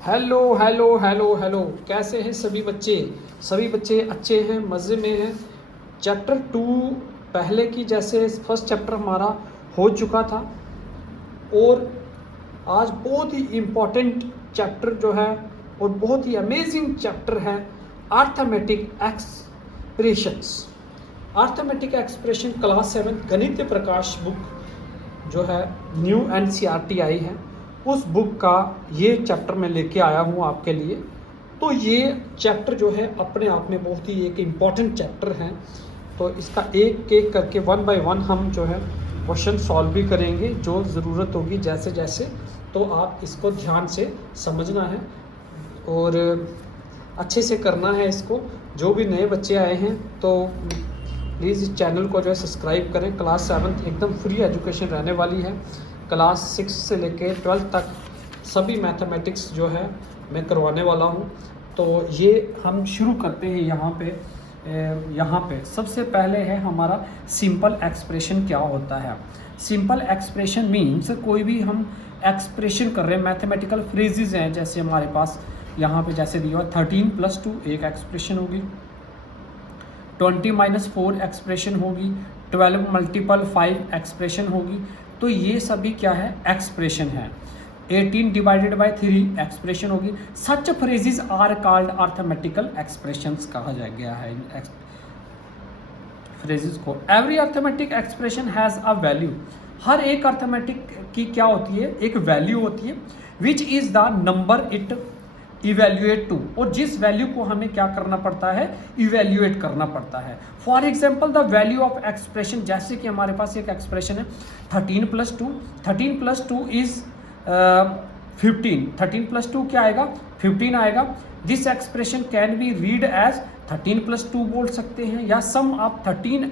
Hello hello hello hello, कैसे हैं सभी बच्चे। सभी बच्चे अच्छे हैं, मज़े में हैं। चैप्टर 2 पहले की जैसे फर्स्ट चैप्टर हमारा हो चुका था और आज बहुत ही इम्पॉर्टेंट चैप्टर जो है और बहुत ही अमेजिंग चैप्टर है arithmetic expressions. Arithmetic expression class 7 गणित प्रकाश बुक जो है न्यू एनसीईआरटी आई है, उस बुक का ये चैप्टर मैं लेके आया हूँ आपके लिए। तो ये चैप्टर जो है अपने आप में बहुत ही एक इम्पॉर्टेंट चैप्टर है। तो इसका एक एक करके वन बाय वन हम जो है क्वेश्चन सॉल्व भी करेंगे जो ज़रूरत होगी जैसे जैसे। तो आप इसको ध्यान से समझना है और अच्छे से करना है इसको। जो भी नए बच्चे आए हैं तो प्लीज़ इस चैनल को जो है सब्सक्राइब करें। क्लास 7 एकदम फ्री एजुकेशन रहने वाली है। क्लास 6 से लेके 12 तक सभी मैथमेटिक्स जो है मैं करवाने वाला हूँ। तो ये हम शुरू करते हैं यहाँ पे सबसे पहले है हमारा सिंपल एक्सप्रेशन क्या होता है। सिंपल एक्सप्रेशन मीन्स कोई भी हम एक्सप्रेशन कर रहे हैं, मैथमेटिकल फ्रेजेस हैं, जैसे हमारे पास यहाँ पे जैसे दिया हुआ 13+2 एक एक्सप्रेशन होगी, 20-4 एक्सप्रेशन होगी, 12 × 5 एक्सप्रेशन होगी। तो ये सभी क्या है, एक्सप्रेशन है। 18/3 एक्सप्रेशन होगी। Such phrases are called arithmetical expressions कहा जा गया है फ्रेजेस को। Every arithmetic expression has a value. हर एक अर्थमेटिक की क्या होती है, एक वैल्यू होती है, which is the number it evaluate to. और जिस वैल्यू को हमें क्या करना पड़ता है, इवेल्युएट करना पड़ता है। For example the value of expression, जैसे कि हमारे पास एक एक्सप्रेशन है 13+2। 13+2 इज 15। 13+2 क्या आएगा, 15 आएगा। This expression can be read as 13+2 बोल सकते हैं या सम आप 13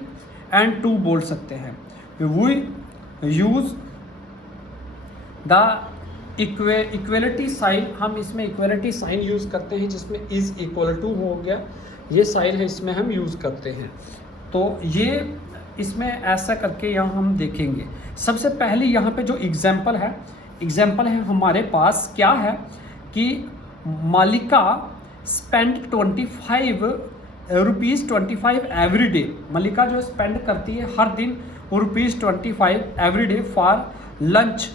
and 2 बोल सकते हैं। We use the equality sign, हम इसमें इक्वलिटी साइन यूज़ करते हैं जिसमें इज़ इक्वल टू हो गया, ये साइन है इसमें हम यूज़ करते हैं। तो ये इसमें ऐसा करके यहाँ हम देखेंगे। सबसे पहले यहाँ पे जो एग्जाम्पल है हमारे पास क्या है कि मालिका स्पेंड 25 ₹25 एवरी डे। मलिका जो स्पेंड करती है हर दिन ₹25 every day for lunch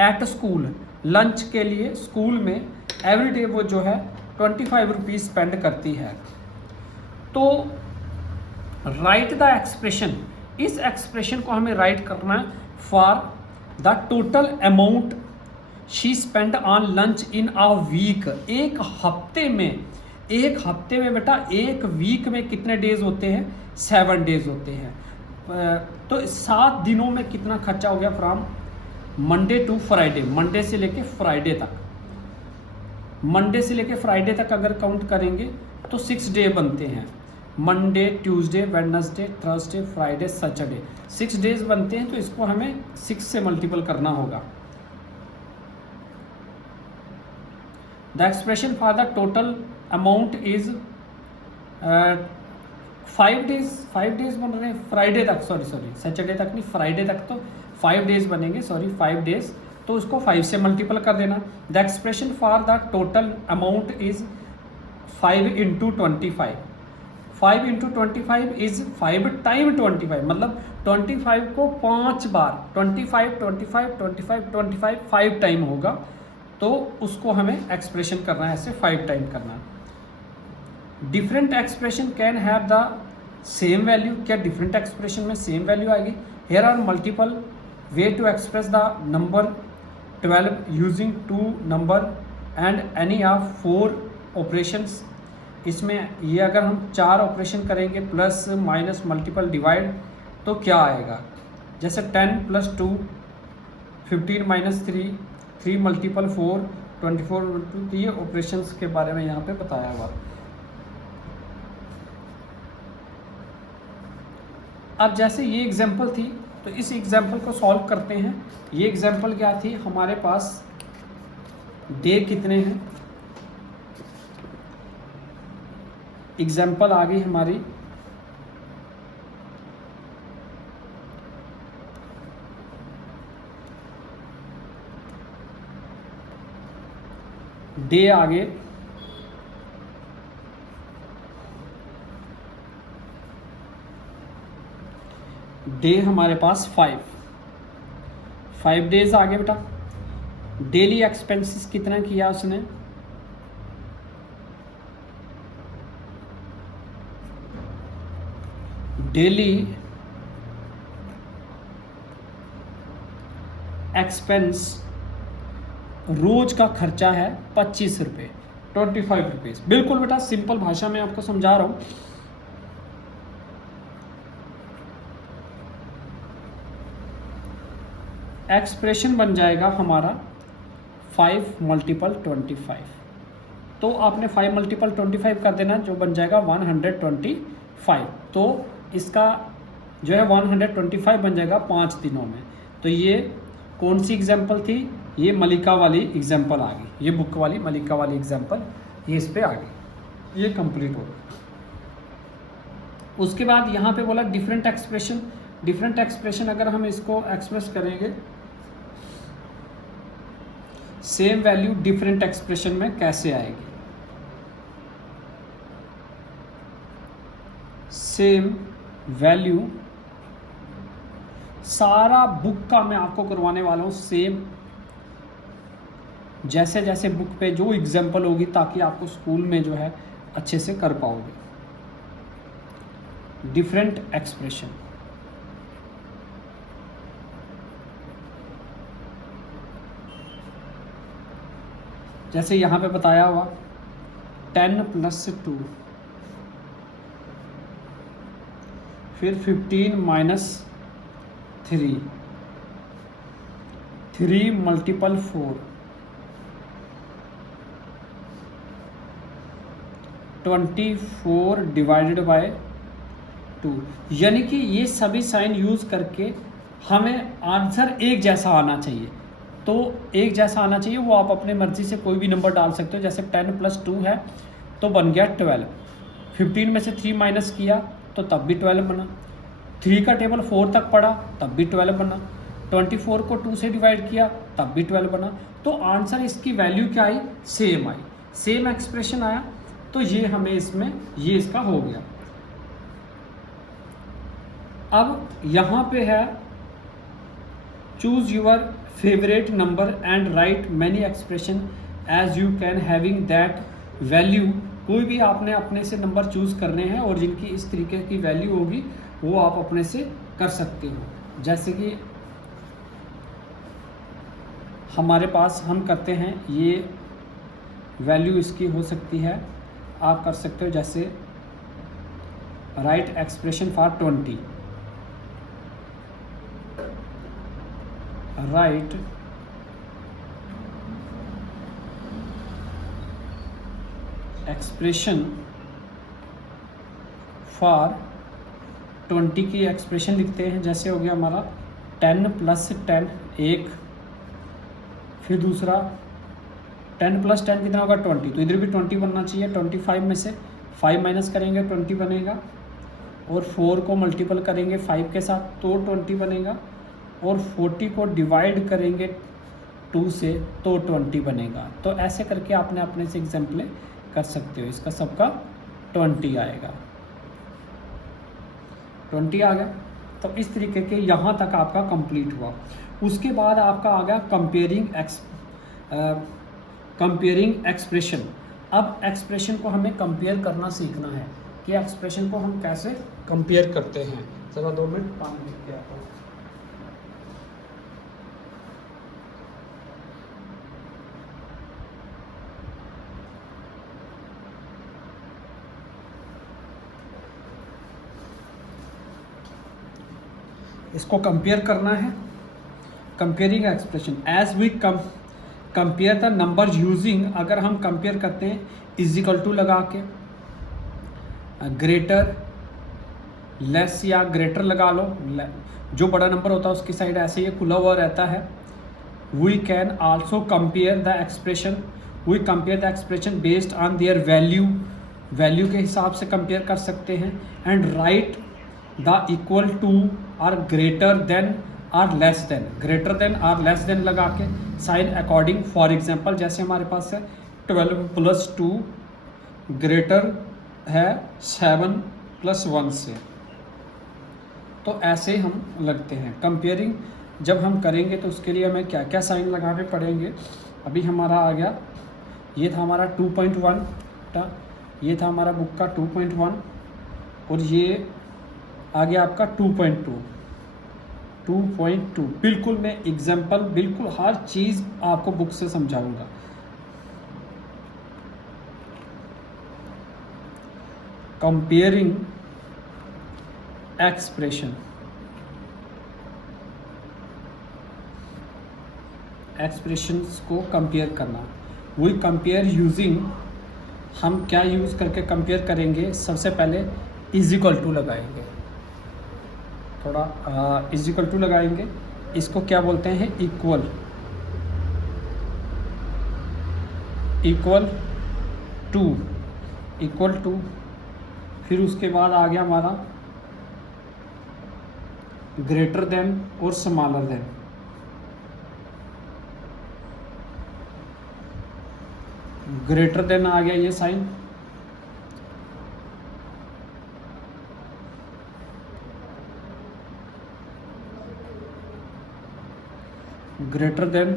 at school. Lunch के लिए स्कूल में एवरी डे वो जो है 25 रुपीज़ स्पेंड करती है। तो राइट द एक्सप्रेशन, इस एक्सप्रेशन को हमें राइट करना है for the total amount she spend on lunch in a week. एक हफ्ते में बेटा एक वीक में कितने डेज होते हैं, 7 डेज होते हैं। तो 7 दिनों में कितना खर्चा हो गया from Monday to Friday, Monday से लेके फ्राइडे तक अगर काउंट करेंगे तो 6 डे बनते हैं। Monday, Tuesday, Wednesday, Thursday, Friday, Saturday, 6 days बनते हैं। तो इसको हमें 6 से मल्टीपल करना होगा। The expression for the total amount is 5 days बन रहे हैं फ्राइडे तक, सॉरी सैटरडे तक नहीं, फ्राइडे तक तो 5 डेज बनेंगे, 5 डेज। तो उसको 5 से मल्टीपल कर देना। The expression for the total amount is 5 × 25। 5 × 25 is 5 time 25, मतलब 25 को 5 बार, 25 25 25 25 5 टाइम होगा। तो उसको हमें एक्सप्रेशन करना है, ऐसे 5 टाइम करना। Different expression can have the same value. क्या डिफरेंट एक्सप्रेशन में सेम वैल्यू आएगी? Here are multiple way to express the number 12 using 2 number and any of 4 operations. इसमें ये अगर हम 4 ऑपरेशन करेंगे, प्लस माइनस मल्टीपल डिवाइड, तो क्या आएगा? जैसे 10+2, 15-3, 3 × 4, 24। ये ऑपरेशंस के बारे में यहाँ पे बताया हुआ। अब जैसे ये एग्जाम्पल थी तो इस एग्जाम्पल को सॉल्व करते हैं। ये एग्जाम्पल क्या थी, हमारे पास डे कितने हैं, एग्जाम्पल आ गई हमारी डे आगे डे हमारे पास 5 डेज आगे बेटा। डेली एक्सपेंसेस कितना किया उसने, डेली एक्सपेंस रोज का खर्चा है 25 रुपये, 25 रुपीज़। बिल्कुल बेटा सिंपल भाषा में आपको समझा रहा हूँ। एक्सप्रेशन बन जाएगा हमारा 5 × 25। तो आपने 5 × 25 कर देना, जो बन जाएगा 125। तो इसका जो है 125 बन जाएगा 5 दिनों में। तो ये कौन सी एग्जाम्पल थी, ये मलिका वाली एग्जाम्पल आ गई, ये बुक वाली मलिका वाली एग्जाम्पल ये इस पे आ गई, ये कंप्लीट हो गई। उसके बाद यहाँ पे बोला डिफरेंट एक्सप्रेशन। डिफरेंट एक्सप्रेशन अगर हम इसको एक्सप्रेस करेंगे सेम वैल्यू डिफरेंट एक्सप्रेशन में कैसे आएगी, सेम वैल्यू सारा बुक का मैं आपको करवाने वाला हूँ सेम, जैसे जैसे बुक पे जो एग्जाम्पल होगी, ताकि आपको स्कूल में जो है अच्छे से कर पाओगे। डिफरेंट एक्सप्रेशन जैसे यहाँ पे बताया हुआ 10 + 2, फिर 15 - 3, 3 × 4, 24 / 2। यानी कि ये सभी साइन यूज़ करके हमें आंसर एक जैसा आना चाहिए। तो एक जैसा आना चाहिए, वो आप अपने मर्जी से कोई भी नंबर डाल सकते हो। जैसे 10 + 2 है तो बन गया 12, 15 में से 3 माइनस किया तो तब भी 12 बना, 3 का टेबल 4 तक पढ़ा तब भी 12 बना, 24 को 2 से डिवाइड किया तब भी 12 बना। तो आंसर इसकी वैल्यू क्या आई, सेम आई, सेम एक्सप्रेशन आया। तो ये हमें इसमें ये इसका हो गया। अब यहाँ पे है choose your favourite number and write many expression as you can having that value. कोई भी आपने अपने से नंबर चूज़ करने हैं और जिनकी इस तरीके की वैल्यू होगी वो आप अपने से कर सकते हो। जैसे कि हमारे पास हम करते हैं, ये वैल्यू इसकी हो सकती है, आप कर सकते हो। जैसे right expression for 20, right expression for 20 की एक्सप्रेशन लिखते हैं। जैसे हो गया हमारा 10 + 10 1, फिर दूसरा 10 + 10 कितना होगा 20, तो इधर भी 20 बनना चाहिए। 25 में से 5 माइनस करेंगे 20 बनेगा, और 4 को मल्टीपल करेंगे 5 के साथ तो 20 बनेगा, और 40 को डिवाइड करेंगे 2 से तो 20 बनेगा। तो ऐसे करके आपने अपने से एग्जाम्पल कर सकते हो। इसका सबका 20 आएगा, 20 आ गया। तो इस तरीके के यहाँ तक आपका कंप्लीट हुआ। उसके बाद आपका आ गया कंपेयरिंग एक्सप्रेशन। अब एक्सप्रेशन को हमें कंपेयर करना सीखना है कि एक्सप्रेशन को हम कैसे कंपेयर करते हैं। चलो 2 मिनट पानी लिख के आता हूँ। इसको कंपेयर करना है। Comparing expression as we compare the number using, अगर हम कंपेयर करते हैं = लगा के, ग्रेटर लेस या ग्रेटर लगा लो, जो बड़ा नंबर होता है उसकी साइड ऐसे ये खुला हुआ रहता है। We can also compare the expression, we compare the expression based on their value, value के हिसाब से कंपेयर कर सकते हैं। And write the equal to और ग्रेटर देन और लेस देन, ग्रेटर देन और लेस देन लगा के साइन अकॉर्डिंग। फॉर एग्जांपल जैसे हमारे पास है 12 प्लस 2 ग्रेटर है 7 प्लस 1 से। तो ऐसे हम लगते हैं। कंपेयरिंग जब हम करेंगे तो उसके लिए हमें क्या क्या साइन लगाने पड़ेंगे। अभी हमारा आ गया, ये था हमारा 2.1 था, ये था हमारा बुक का 2.1 और ये आ गया आपका 2.2। बिल्कुल मैं एग्जाम्पल बिल्कुल हर चीज़ आपको बुक से समझाऊंगा। कंपेयरिंग एक्सप्रेशंस को कंपेयर करना। वी कंपेयर यूजिंग, हम क्या यूज़ करके कंपेयर करेंगे। सबसे पहले इज इक्वल टू लगाएंगे, थोड़ा इज इक्वल टू लगाएंगे। इसको क्या बोलते हैं, इक्वल टू। फिर उसके बाद आ गया हमारा ग्रेटर देन और स्मॉलर देन। ग्रेटर देन आ गया ये साइन, ग्रेटर देन।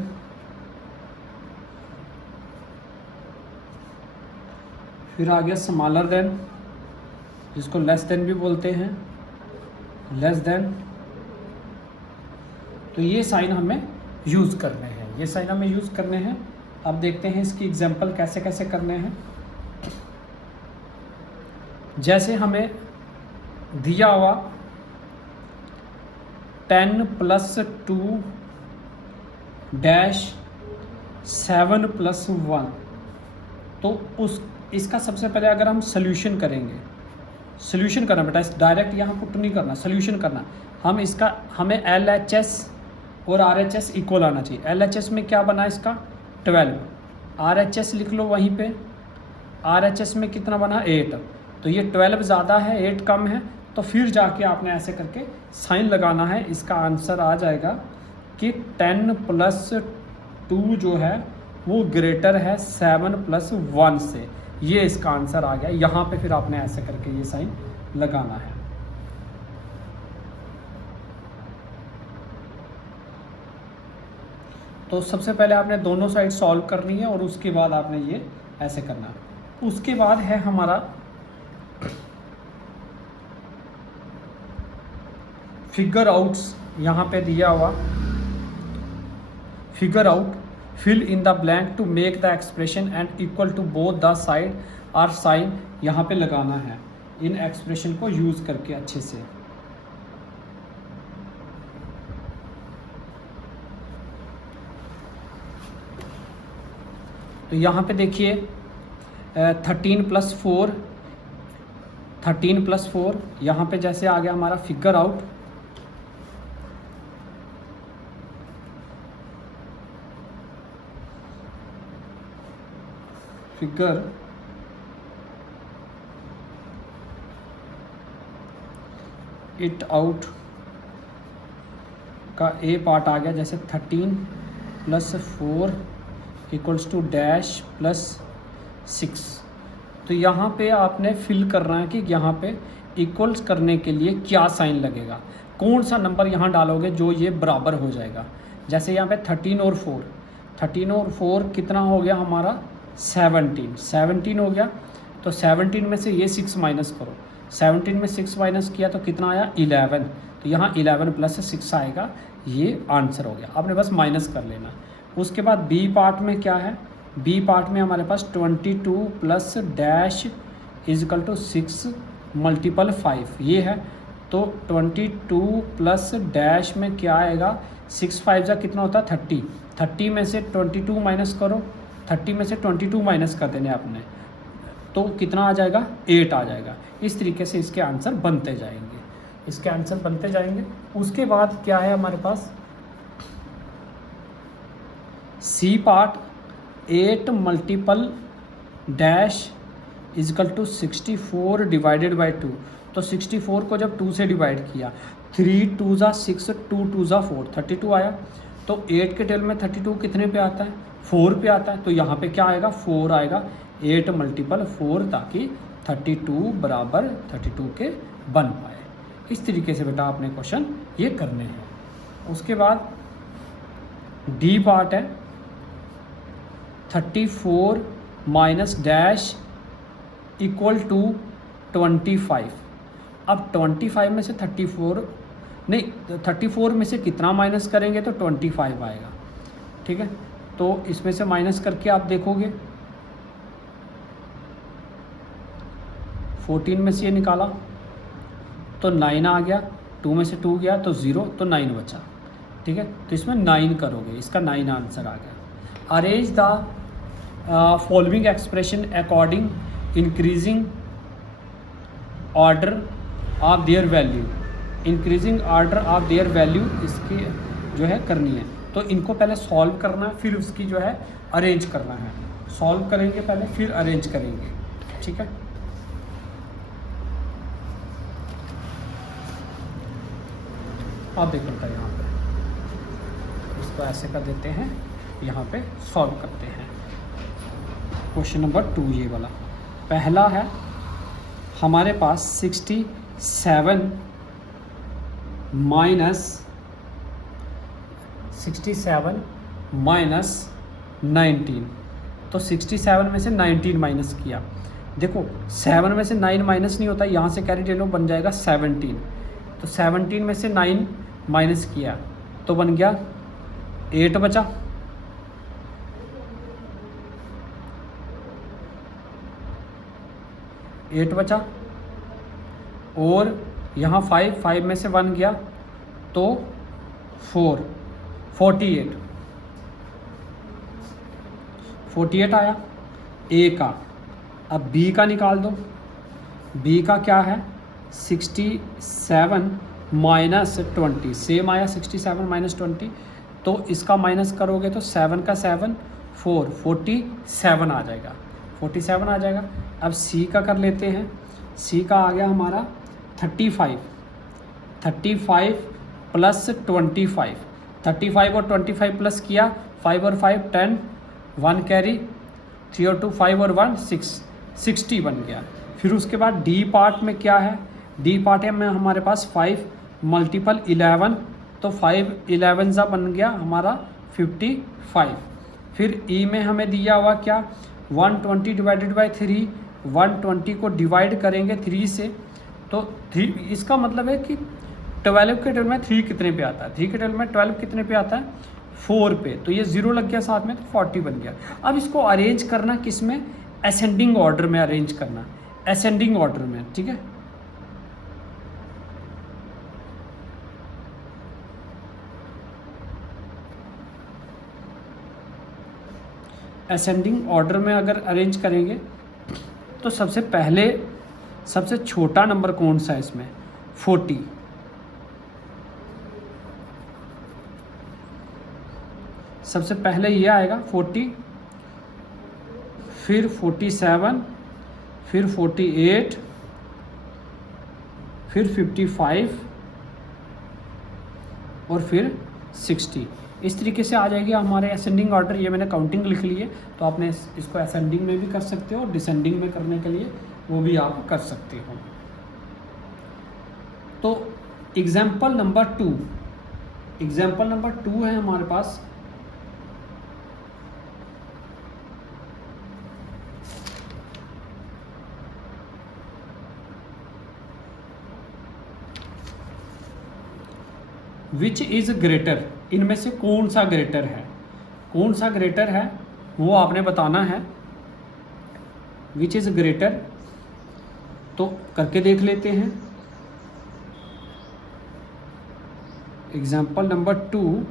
फिर आ गया स्मॉलर देन, जिसको लेस देन भी बोलते हैं, लेस देन। तो ये साइन हमें यूज़ करने हैं, अब देखते हैं इसकी एग्जांपल कैसे कैसे करने हैं। जैसे हमें दिया हुआ 10 प्लस 2 डैश 7 प्लस 1, तो इसका सबसे पहले अगर हम सोल्यूशन करेंगे, सोल्यूशन करना बेटा, इस डायरेक्ट यहाँ पुट नहीं करना, सोल्यूशन करना। हमें LHS और RHS इक्वल आना चाहिए। LHS में क्या बना इसका 12, RHS लिख लो वहीं पे, RHS में कितना बना 8। तो ये 12 ज़्यादा है 8 कम है, तो फिर जाके आपने ऐसे करके साइन लगाना है। इसका आंसर आ जाएगा कि 10 प्लस 2 जो है वो ग्रेटर है 7 प्लस 1 से। ये इसका आंसर आ गया। यहाँ पे फिर आपने ऐसे करके ये साइन लगाना है। तो सबसे पहले आपने दोनों साइड सॉल्व करनी है और उसके बाद आपने ये ऐसे करना है। उसके बाद है हमारा फिगर आउट्स, यहाँ पे दिया हुआ figure out, fill in the blank to make the expression and equal to both the side are sign, यहाँ पे लगाना है इन एक्सप्रेशन को यूज़ करके अच्छे से। तो यहाँ पे देखिए 13 प्लस 4, यहाँ पे जैसे आ गया हमारा figure out, figure it out का ए पार्ट आ गया। जैसे 13 प्लस 4 इक्वल्स टू डैश प्लस 6। तो यहाँ पे आपने फिल करना है कि यहाँ पे इक्वल्स करने के लिए क्या साइन लगेगा, कौन सा नंबर यहाँ डालोगे जो ये बराबर हो जाएगा। जैसे यहाँ पे 13 और 4 कितना हो गया हमारा 17 हो गया। तो 17 में से ये 6 माइनस करो, 17 में 6 माइनस किया तो कितना आया 11। तो यहाँ 11 प्लस 6 आएगा, ये आंसर हो गया। आपने बस माइनस कर लेना। उसके बाद बी पार्ट में क्या है, बी पार्ट में हमारे पास 22 plus dash is equal to 6 multiple 5 ये है। तो 22 प्लस डैश में क्या आएगा, 6 5 जा कितना होता है 30 में से 22 माइनस करो, 30 में से 22 माइनस कर देने आपने, तो कितना आ जाएगा 8 आ जाएगा। इस तरीके से इसके आंसर बनते जाएंगे, उसके बाद क्या है हमारे पास C part 8 multiple dash is equal to 64 divided by 2। तो 64 को जब 2 से डिवाइड किया, 3 2 ज़ा 6 2 2 ज़ा 4 32 आया। तो 8 के टेबल में 32 कितने पे आता है, 4 पे आता है, तो यहाँ पे क्या आएगा, 4 आएगा, 8 मल्टीपल 4, ताकि 32 बराबर 32 के बन पाए। इस तरीके से बेटा आपने क्वेश्चन ये करने हैं। उसके बाद डी पार्ट है 34 माइनस डैश इक्वल टू 25। अब 25 में से 34 नहीं 34 में से कितना माइनस करेंगे तो 25 आएगा, ठीक है। तो इसमें से माइनस करके आप देखोगे 14 में से ये निकाला तो 9 आ गया, 2 में से 2 गया तो 0, तो 9 बचा, ठीक है। तो इसमें 9 करोगे, इसका 9 आंसर आ गया। Arrange the following expression according increasing order of their value, increasing order of their value इसकी जो है करनी है। तो इनको पहले सॉल्व करना है, फिर उसकी जो है अरेंज करना है। सॉल्व करेंगे पहले, फिर अरेंज करेंगे, ठीक है। आप देखो बेटा यहाँ पे इसको ऐसे कर देते हैं, यहाँ पे सॉल्व करते हैं। क्वेश्चन नंबर 2 ये वाला पहला है, हमारे पास 67 माइनस 19, तो 67 में से 19 माइनस किया। देखो 7 में से 9 माइनस नहीं होता, यहाँ से कैरी ले लो, बन जाएगा 17। तो 17 में से 9 माइनस किया तो बन गया 8 बचा, और यहाँ 5 में से 1 गया तो 48 आया ए का। अब बी का निकाल दो, बी का क्या है 67 माइनस 20, सेम आया 67 माइनस 20, तो इसका माइनस करोगे तो 7 का 7 4 47 आ जाएगा, 47 आ जाएगा। अब सी का कर लेते हैं, सी का आ गया हमारा 35 प्लस 25, 35 और 25 प्लस किया, 5 और 5 10, 1 कैरी, 3 और 2 5 और 1 6, 60 बन गया। फिर उसके बाद डी पार्ट में क्या है, डी पार्ट है में हमारे पास 5 मल्टीपल 11, तो 5 11 सा बन गया हमारा 55। फिर ई में हमें दिया हुआ क्या 120 डिवाइडेड बाई 3, 120 को डिवाइड करेंगे 3 से, तो 3 इसका मतलब है कि 12 के टेबल में 3 कितने पे आता है, 3 के टेबल में 12 कितने पे आता है 4 पे, तो ये 0 लग गया साथ में, तो 40 बन गया। अब इसको अरेंज करना किस में, असेंडिंग ऑर्डर में अरेंज करना, असेंडिंग ऑर्डर में, ठीक है। असेंडिंग ऑर्डर में अगर अरेंज करेंगे तो सबसे पहले सबसे छोटा नंबर कौन सा है इसमें 40, सबसे पहले ये आएगा 40, फिर 47, फिर 48, फिर 55 और फिर 60। इस तरीके से आ जाएगी हमारे असेंडिंग ऑर्डर। ये मैंने काउंटिंग लिख ली है, तो आपने इसको असेंडिंग में भी कर सकते हो और डिसेंडिंग में करने के लिए वो भी आप कर सकते हो। तो एग्जाम्पल नंबर 2 है हमारे पास, विच इज़ ग्रेटर, इनमें से कौन सा ग्रेटर है, कौन सा ग्रेटर है वो आपने बताना है। विच इज़ ग्रेटर, तो करके देख लेते हैं। एग्जाम्पल नंबर 2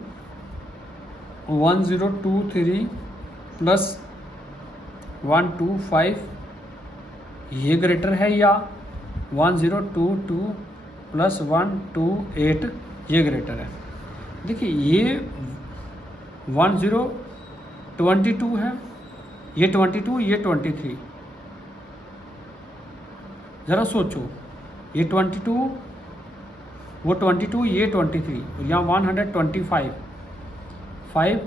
1023 प्लस 125 ये ग्रेटर है, या 1022 प्लस 128 ये ग्रेटर है। देखिए ये 1022 है, ये 22, ये 23, ज़रा सोचो, ये 22 वो 22 ये 23, यहाँ 125, 5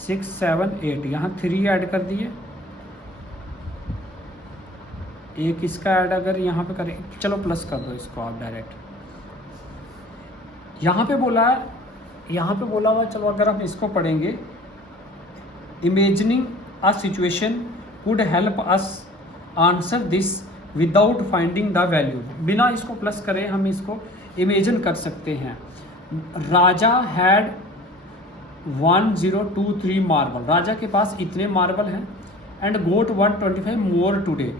6 7 8, यहाँ 3 ऐड कर दिए, एक इसका ऐड अगर यहाँ पे करें, चलो प्लस कर दो इसको आप डायरेक्ट। यहाँ पे बोला है, यहाँ पे बोला हुआ, चलो अगर हम इसको पढ़ेंगे, imagining a situation would help us answer this without finding the value. बिना इसको प्लस करें हम इसको इमेजिन कर सकते हैं। राजा हैड 1023 मार्बल, राजा के पास इतने मार्बल हैं, एंड गोट 125 मोर टुडे,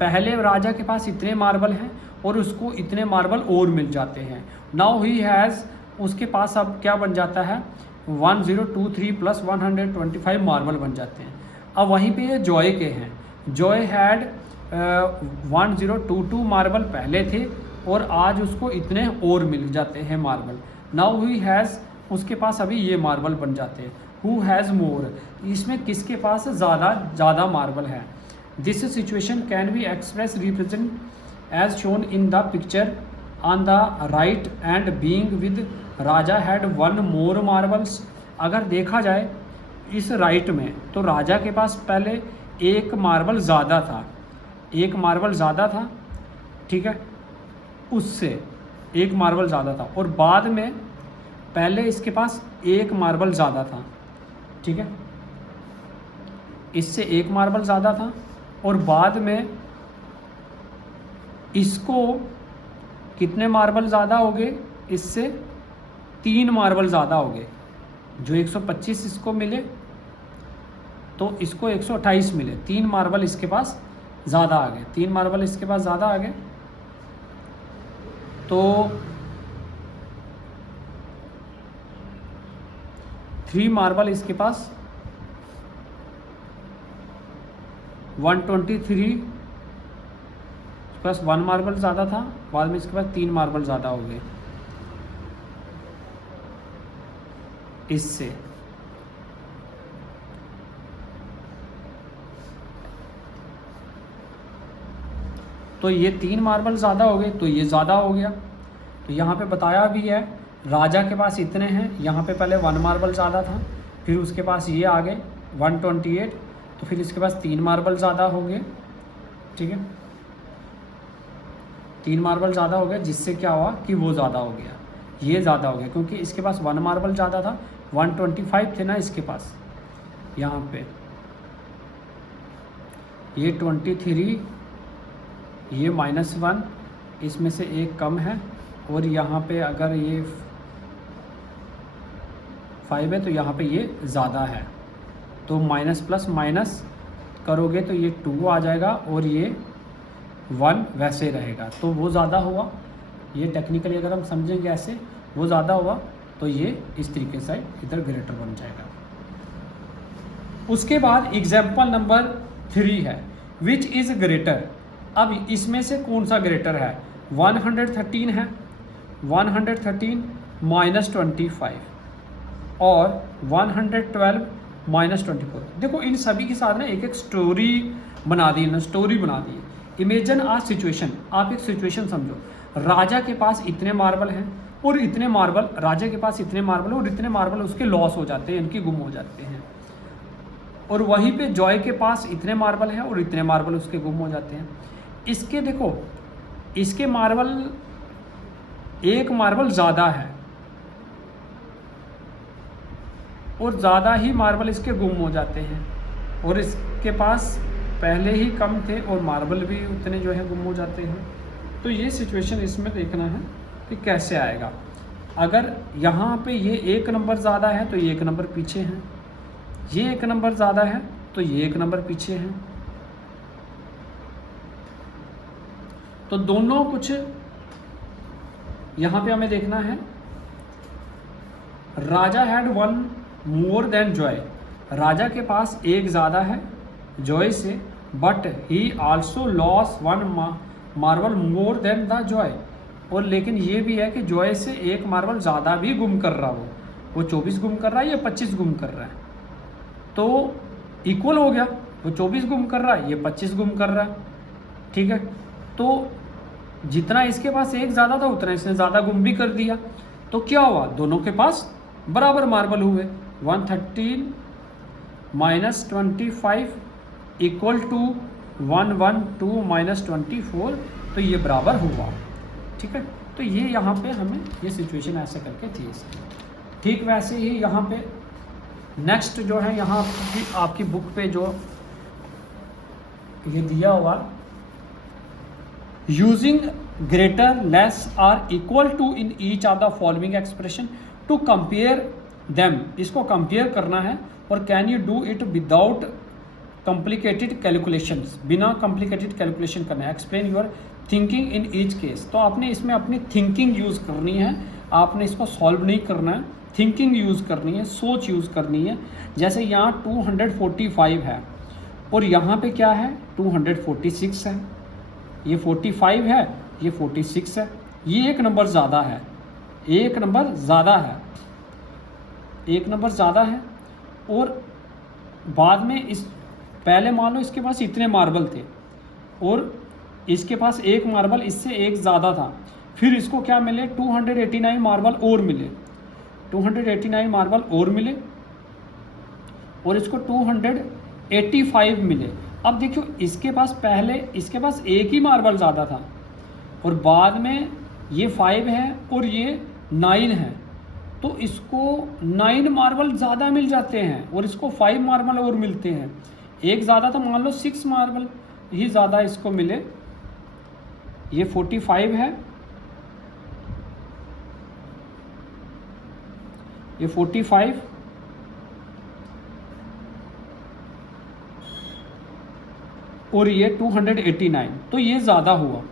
पहले राजा के पास इतने मार्बल हैं और उसको इतने मार्बल और मिल जाते हैं। नाउ ही हैज़, उसके पास अब क्या बन जाता है, 1023 प्लस 125 मार्बल बन जाते हैं। अब वहीं पे ये जॉय के हैं, जॉय हैड 1022 मार्बल पहले थे और आज उसको इतने और मिल जाते हैं मार्बल। नाउ ही हैज़, उसके पास अभी ये मार्बल बन जाते हैं। हु हैज़ मोर, इसमें किसके पास ज़्यादा मार्बल है। This situation can be express represent as shown in the picture on the right and being with Raja had 1 more marbles. अगर देखा जाए इस राइट में, तो राजा के पास पहले एक मार्बल ज़्यादा था, एक मार्बल ज़्यादा था, ठीक है, उससे एक मार्बल ज़्यादा था, और बाद में पहले इसके पास एक मार्बल ज़्यादा था, ठीक है, इससे एक मार्बल ज़्यादा था, और बाद में इसको कितने मार्बल ज़्यादा हो गए, इससे 3 मार्बल ज़्यादा हो गए। जो 125 इसको मिले तो इसको 128 मिले, 3 मार्बल इसके पास ज़्यादा आ गए, 3 मार्बल इसके पास ज़्यादा आ गए। तो 3 मार्बल इसके पास 123 प्लस 1 मार्बल ज़्यादा था, बाद में इसके पास 3 मार्बल ज़्यादा हो गए इससे। तो ये 3 मार्बल ज़्यादा हो गए, तो ये ज़्यादा हो गया। तो यहाँ पे बताया भी है, राजा के पास इतने हैं, यहाँ पे पहले 1 मार्बल ज़्यादा था, फिर उसके पास ये आ गए 128, तो फिर इसके पास 3 मार्बल ज़्यादा हो गए, ठीक है, 3 मार्बल ज़्यादा हो गए, जिससे क्या हुआ कि वो ज़्यादा हो गया, ये ज़्यादा हो गया, क्योंकि इसके पास 1 मार्बल ज़्यादा था, 125 थे ना इसके पास, यहाँ पे ये 23, ये -1, इसमें से एक कम है, और यहाँ पे अगर ये 5 है तो यहाँ पे ये ज़्यादा है, तो माइनस प्लस माइनस करोगे तो ये 2 आ जाएगा और ये 1 वैसे रहेगा, तो वो ज़्यादा हुआ। ये टेक्निकली अगर हम समझेंगे ऐसे, वो ज़्यादा हुआ, तो ये इस तरीके से इधर ग्रेटर बन जाएगा। उसके बाद एग्जाम्पल नंबर 3 है, विच इज़ ग्रेटर। अब इसमें से कौन सा ग्रेटर है, 113 है, 113 -25 और 112 -24। देखो इन सभी के साथ ना एक एक स्टोरी बना दी ना, स्टोरी बना दी। इमेजिन आ सिचुएशन, आप एक सिचुएशन समझो, राजा के पास इतने मार्बल हैं और इतने मार्बल, राजा के पास इतने मार्बल और इतने मार्बल उसके लॉस हो जाते हैं, इनके गुम हो जाते हैं, और वहीं पे जॉय के पास इतने मार्बल हैं और इतने मार्बल उसके गुम हो जाते हैं। इसके देखो, इसके मार्बल, एक मार्बल ज़्यादा है और ज़्यादा ही मार्बल इसके गुम हो जाते हैं, और इसके पास पहले ही कम थे और मार्बल भी उतने जो है गुम हो जाते हैं। तो ये सिचुएशन इसमें देखना है कि कैसे आएगा। अगर यहाँ पे ये 1 नंबर ज़्यादा है तो ये 1 नंबर पीछे हैं, ये 1 नंबर ज़्यादा है तो ये 1 नंबर पीछे हैं, तो दोनों कुछ यहाँ पे हमें देखना है। राजा हैड 1 मोर देन जॉय, राजा के पास एक ज़्यादा है जॉय से, but he also loss 1 marble more than the Joy, और लेकिन ये भी है कि जॉय से एक मार्बल ज़्यादा भी गुम कर रहा, वो 24 गुम कर रहा है, ये 25 गुम कर रहा है, तो इक्वल हो गया, वो 24 गुम कर रहा है, ये 25 गुम कर रहा है, ठीक है। तो जितना इसके पास एक ज़्यादा था उतना इसने ज़्यादा गुम भी कर दिया, तो क्या हुआ, दोनों के पास बराबर मार्बल हुए, 113 माइनस 25 इक्वल टू 112 माइनस 24, तो ये बराबर हुआ। ठीक है, तो ये यहाँ पे हमें ये सिचुएशन ऐसे करके थी इसकी। ठीक वैसे ही यहाँ पे नेक्स्ट जो है, यहाँ आपकी बुक पे जो ये दिया हुआ, using greater less or equal to in each of the following expression to compare them, इसको कंपेयर करना है। और can you do it without complicated calculations, बिना कॉम्प्लिकेटेड कैलकुलेशन करना है। Explain your thinking in each case, तो आपने इसमें अपनी थिंकिंग यूज़ करनी है, आपने इसको सॉल्व नहीं करना है, थिंकिंग यूज़ करनी है, सोच यूज़ करनी है। जैसे यहाँ 245 है और यहाँ पे क्या है 246 है, ये 45 है, ये 46 है, ये एक नंबर ज़्यादा है, एक नंबर ज़्यादा है, एक नंबर ज़्यादा है। और बाद में इस पहले मान लो इसके पास इतने मार्बल थे और इसके पास एक मार्बल इससे एक ज़्यादा था, फिर इसको क्या मिले 289 मार्बल और मिले, 289 मार्बल और मिले और इसको 285 मिले। अब देखियो इसके पास पहले इसके पास एक ही मार्बल ज़्यादा था और बाद में ये 5 है और ये 9 है, तो इसको 9 मार्बल ज़्यादा मिल जाते हैं और इसको 5 मार्बल और मिलते हैं। एक ज़्यादा था, मान लो 6 मार्बल ही ज़्यादा इसको मिले, ये 45 है, ये 45 और ये 289, तो ये ज़्यादा हुआ,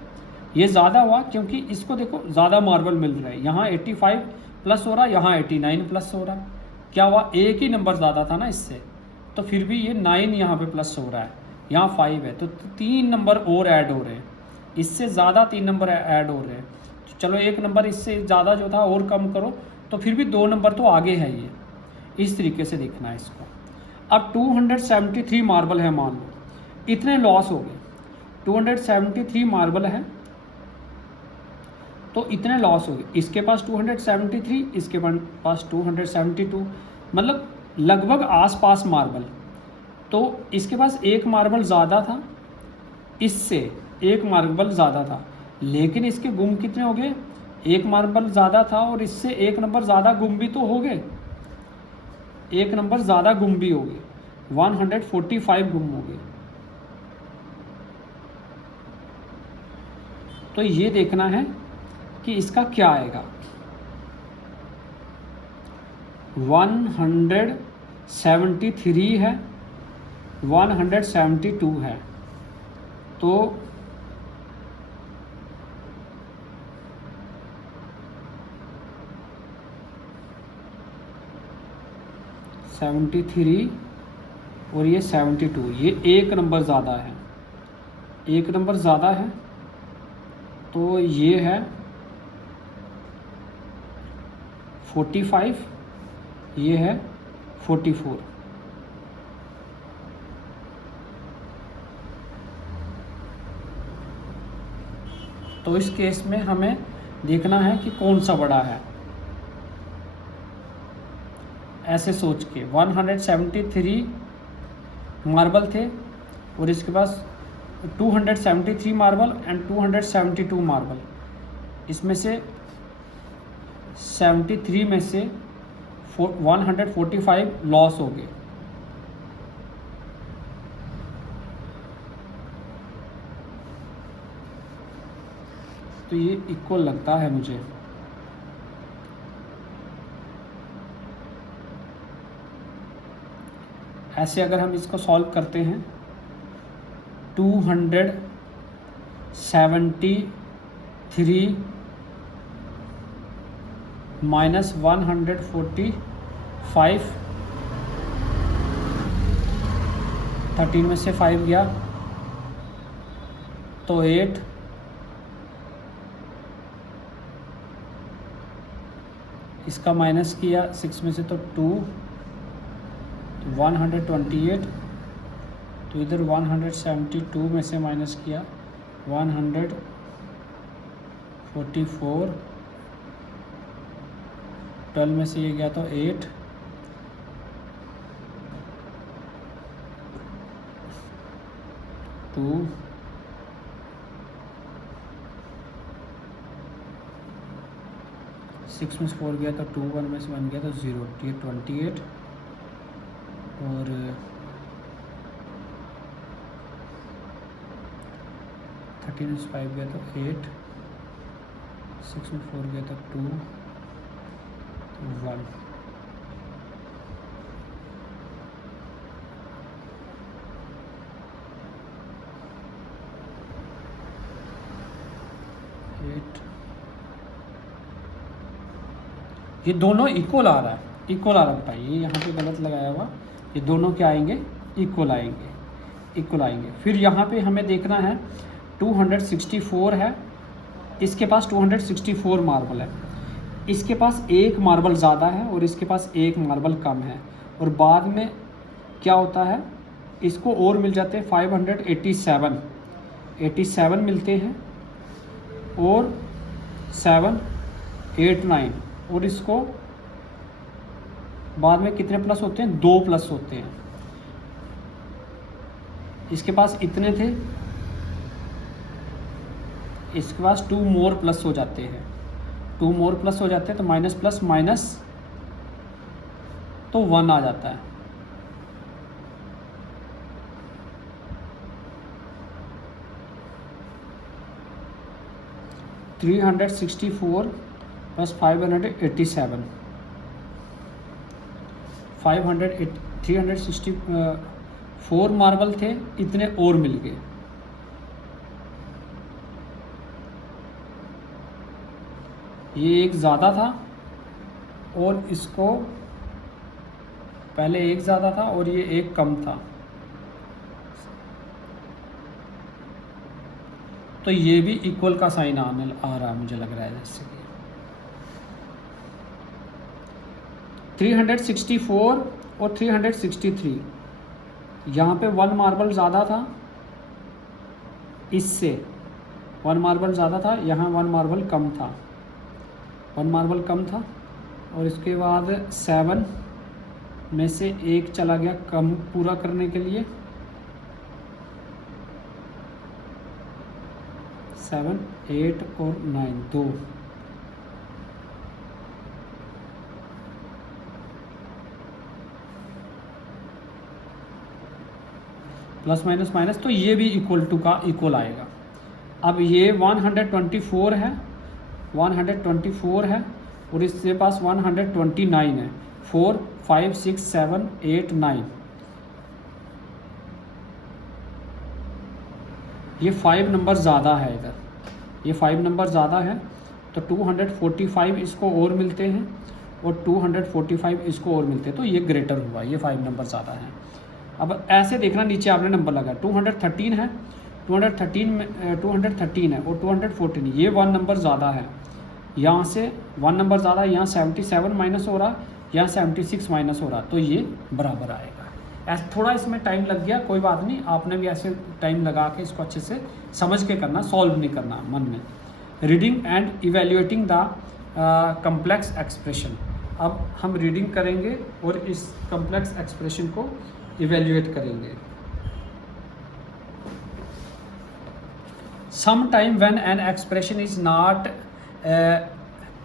ये ज़्यादा हुआ क्योंकि इसको देखो ज़्यादा मार्बल मिल रहा है। यहाँ 85 प्लस हो रहा है, यहाँ 89 प्लस हो रहा है। क्या हुआ, एक ही नंबर ज़्यादा था ना इससे, तो फिर भी ये 9 यहाँ पे प्लस हो रहा है, यहाँ 5 है, तो 3 नंबर और ऐड हो रहे हैं, इससे ज़्यादा 3 नंबर ऐड हो रहे हैं। तो चलो एक नंबर इससे ज़्यादा जो था और कम करो, तो फिर भी 2 नंबर तो आगे है ये। इस तरीके से देखना है इसको। अब 273 मार्बल है, मान लो इतने लॉस हो गए, 273 मार्बल है तो इतने लॉस हो गए। इसके पास 273, इसके पास 272, मतलब लगभग आसपास मार्बल। तो इसके पास एक मार्बल ज़्यादा था, इससे एक मार्बल ज़्यादा था, लेकिन इसके गुम कितने हो गए, एक मार्बल ज़्यादा था और इससे एक नंबर ज़्यादा गुम भी तो हो गए, एक नंबर ज़्यादा गुम भी हो गए, 145 गुम हो गए। तो ये देखना है कि इसका क्या आएगा। 173 है, 172 है, तो और ये 72, ये एक नंबर ज़्यादा है, एक नंबर ज़्यादा है, तो ये है 45, ये है 44। तो इस केस में हमें देखना है कि कौन सा बड़ा है। ऐसे सोच के 173 मार्बल थे और इसके पास 273 मार्बल एंड 272 मार्बल, इसमें से 73 में से 145 लॉस हो गए। तो ये इक्वल लगता है मुझे। ऐसे अगर हम इसको सॉल्व करते हैं, 273 माइनस 145, 13 में से 5 गया तो 8, इसका माइनस किया 6 में से तो 2, 128, तो इधर 172 में से माइनस किया 144, 12 में से ये गया तो 8, 2 6 में से 4 गया तो 2, 1 में से 1 गया तो 0, ये 28 और 13 में से 5 गया तो 8, 6 में 4 गया तो 2, तो 1। ये दोनों इक्वल आ रहा है, इक्वल आ रहा है बेटा, ये यहाँ पे गलत लगाया हुआ, ये दोनों क्या आएंगे, इक्वल आएंगे, इक्वल आएंगे। फिर यहाँ पे हमें देखना है 264 है, इसके पास 264 मार्बल है, इसके पास एक मार्बल ज़्यादा है और इसके पास एक मार्बल कम है, और बाद में क्या होता है, इसको और मिल जाते हैं 587 मिलते हैं, और 7, 8, 9, और इसको बाद में कितने प्लस होते हैं, 2 प्लस होते हैं। इसके पास इतने थे, इसके पास 2 मोर प्लस हो जाते हैं, 2 मोर प्लस हो जाते हैं, तो माइनस प्लस माइनस तो 1 आ जाता है। $364 प्लस 587, 364 मार्बल थे, इतने और मिल गए। ये एक ज़्यादा था और इसको पहले एक ज़्यादा था और ये एक कम था, तो ये भी इक्वल का साइन आ रहा है, मुझे लग रहा है जैसे कि 364 और 363, यहाँ पे 1 मार्बल ज़्यादा था, इससे 1 मार्बल ज़्यादा था, यहाँ 1 मार्बल कम था, 1 मार्बल कम था, और इसके बाद 7 में से 1 चला गया कम पूरा करने के लिए, 7, 8 और 9, 2, प्लस माइनस माइनस, तो ये भी इक्वल टू का इक्वल आएगा। अब ये 124 है, 124 है, और इसके पास 129 है, 4, 5, 6, 7, 8, 9, ये 5 नंबर ज़्यादा है इधर, ये 5 नंबर ज़्यादा है, तो 245 इसको और मिलते हैं और 245 इसको और मिलते हैं, तो ये ग्रेटर हुआ, ये 5 नंबर ज़्यादा है। अब ऐसे देखना, नीचे आपने नंबर लगा 213 है, 213 में 213 है और 214, ये 1 नंबर ज़्यादा है, यहाँ से 1 नंबर ज़्यादा है, यहाँ 77 माइनस हो रहा, यहाँ 76 माइनस हो रहा, तो ये बराबर आएगा। ऐसे थोड़ा इसमें टाइम लग गया, कोई बात नहीं, आपने भी ऐसे टाइम लगा के इसको अच्छे से समझ के करना, सॉल्व नहीं करना मन में। Reading and evaluating the complex expression, अब हम रीडिंग करेंगे और इस कम्प्लेक्स एक्सप्रेशन को इवेल्युएट करेंगे। Sometime when an expression is not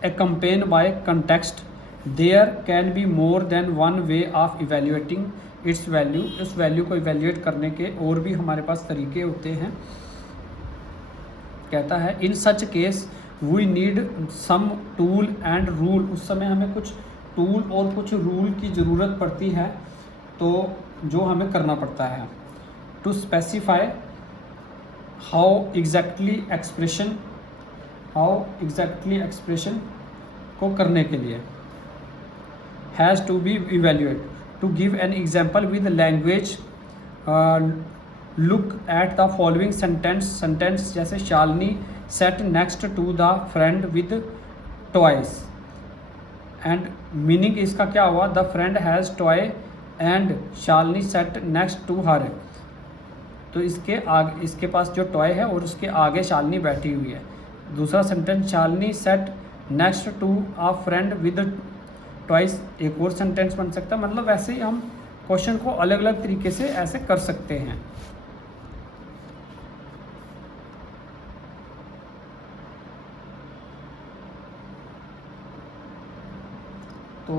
accompanied by context, there can be more than one way of evaluating its value. इस वैल्यू को evaluate करने के और भी हमारे पास तरीके होते हैं। कहता है in such case we need some tool and rule, उस समय हमें कुछ टूल और कुछ रूल की ज़रूरत पड़ती है, तो जो हमें करना पड़ता है to specify how exactly expression को करने के लिए has to be evaluate. To give an example with language, look at the following sentence जैसे Shalini set next to the friend with toys, and meaning इसका क्या हुआ, the friend has toy and Shalini set next to her, तो इसके आगे इसके पास जो toy है और उसके आगे शालिनी बैठी हुई है। दूसरा sentence Shalini set next to a friend with toys, एक और सेंटेंस बन सकता है। मतलब वैसे ही हम क्वेश्चन को अलग अलग तरीके से ऐसे कर सकते हैं। तो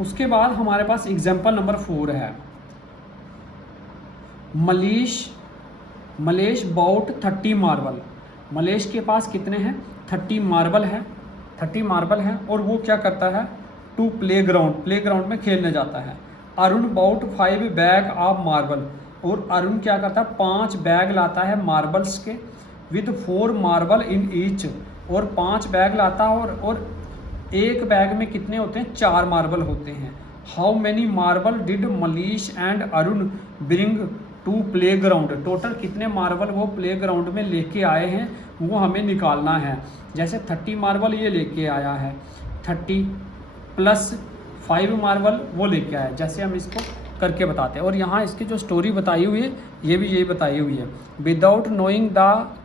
उसके बाद हमारे पास एग्जाम्पल नंबर 4 है। Mallesh bought 30 marble. मलेश के पास कितने हैं? 30 मार्बल है। 30 मार्बल है और वो क्या करता है? टू प्लेग्राउंड में खेलने जाता है। Arun bought 5 bag of marble. और अरुण क्या करता है? 5 बैग लाता है मार्बल्स के, विद 4 मार्बल इन ईच। और 5 बैग लाता है और एक बैग में कितने होते हैं? 4 मार्बल होते हैं। How many marble did Manish and Arun bring to playground. Total कितने मार्बल वो प्लेग्राउंड में लेके आए हैं वो हमें निकालना है। जैसे 30 मार्बल ये लेके आया है, 30 प्लस 5 मार्बल वो लेके आया। जैसे हम इसको करके बताते हैं। और यहाँ इसकी जो स्टोरी बताई हुई है ये भी यही बताई हुई है। Without knowing the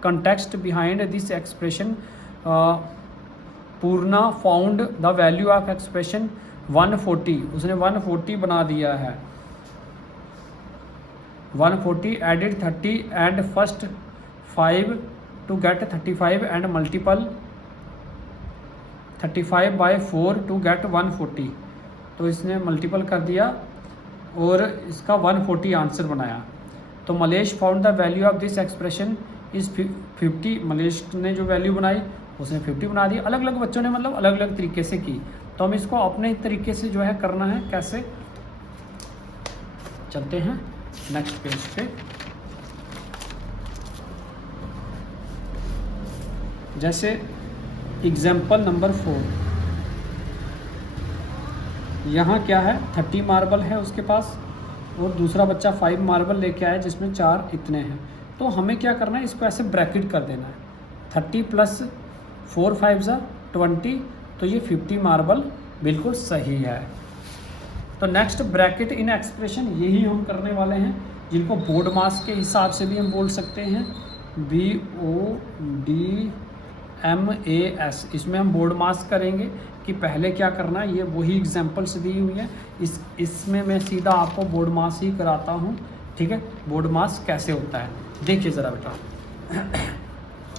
context behind this expression Purna found the value of expression 140। उसने 140 बना दिया है। 140 added 30 and first 5 to get 35 and multiple 35 by 4 to get 140। तो इसने मल्टीपल कर दिया और इसका 140 आंसर बनाया। तो Mallesh found the value of this expression is 50। Mallesh ने जो वैल्यू बनाई उसने 50 बना दी। अलग अलग बच्चों ने मतलब अलग अलग तरीके से की। तो हम इसको अपने तरीके से जो है करना है। कैसे? चलते हैं नेक्स्ट पेज पे। जैसे एग्जाम्पल नंबर 4, यहाँ क्या है? 30 मार्बल है उसके पास और दूसरा बच्चा 5 मार्बल लेके आया जिसमें 4 इतने हैं। तो हमें क्या करना है? इसको ऐसे ब्रैकेट कर देना है। 30 प्लस 4 5 20, तो ये 50 मार्बल बिल्कुल सही है। तो नेक्स्ट ब्रैकेट इन एक्सप्रेशन यही हम करने वाले हैं, जिनको बोर्ड मास के हिसाब से भी हम बोल सकते हैं। BODMAS। इसमें हम बोर्ड मास करेंगे कि पहले क्या करना है। ये वही एग्जांपल्स दी हुई है। इसमें मैं सीधा आपको बोर्ड मास ही कराता हूँ। ठीक है, बोर्ड मास कैसे होता है देखिए ज़रा बेटा।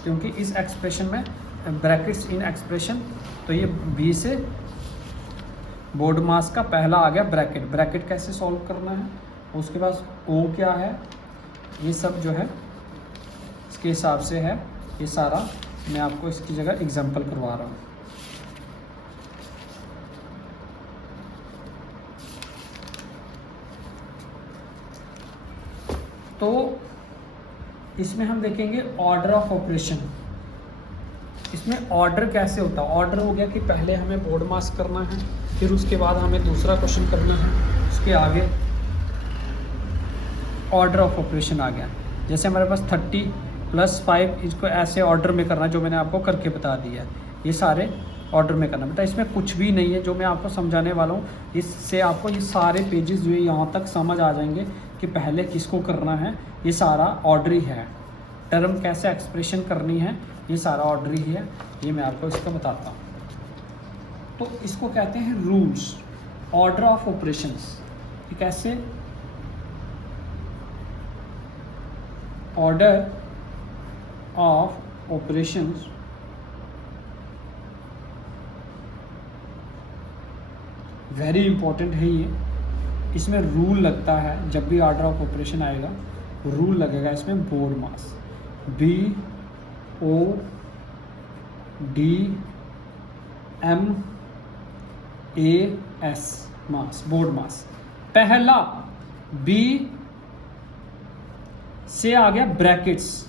क्योंकि इस एक्सप्रेशन में ब्रैकेट्स इन एक्सप्रेशन, तो ये B से बोर्ड मास का पहला आ गया ब्रैकेट। ब्रैकेट कैसे सॉल्व करना है, उसके पास O क्या है, ये सब जो है इसके हिसाब से है। ये सारा मैं आपको इसकी जगह एग्जांपल करवा रहा हूँ। तो इसमें हम देखेंगे ऑर्डर ऑफ ऑपरेशन। इसमें ऑर्डर कैसे होता है? ऑर्डर हो गया कि पहले हमें बोर्ड मास करना है, फिर उसके बाद हमें दूसरा क्वेश्चन करना है, उसके आगे ऑर्डर ऑफ ऑपरेशन आ गया। जैसे हमारे पास 30 प्लस 5, इसको ऐसे ऑर्डर में करना जो मैंने आपको करके बता दिया है। ये सारे ऑर्डर में करना बेटा। इसमें कुछ भी नहीं है जो मैं आपको समझाने वाला हूँ। इससे आपको ये सारे पेजेस जो है यहाँ तक समझ आ जाएंगे कि पहले किसको करना है। ये सारा ऑर्डर ही है। टर्म कैसे एक्सप्रेशन करनी है ये सारा ऑर्डर ही है। ये मैं आपको इसका बताता हूँ। तो इसको कहते हैं रूल्स, ऑर्डर ऑफ ऑपरेशंस। ये कैसे? Order of operations very important है ये। इसमें रूल लगता है, जब भी ऑर्डर ऑफ ऑपरेशन आएगा रूल लगेगा इसमें बोर्ड मास, BODMAS मास, बोर्ड मास। पहला B से आ गया ब्रैकेट्स,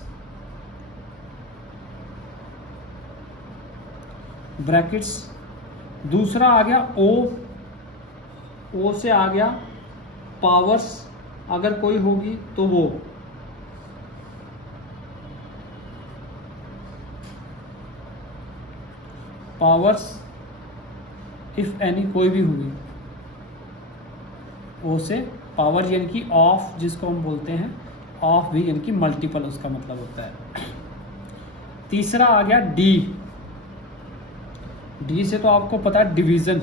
दूसरा आ गया O से आ गया पावर्स, अगर कोई होगी तो वो, पावर्स इफ एनी, कोई भी होगी। O से पावर यानी कि ऑफ, जिसको हम बोलते हैं ऑफ भी, यानी कि मल्टीपल उसका मतलब होता है। तीसरा आ गया D, डी से तो आपको पता है डिवीज़न,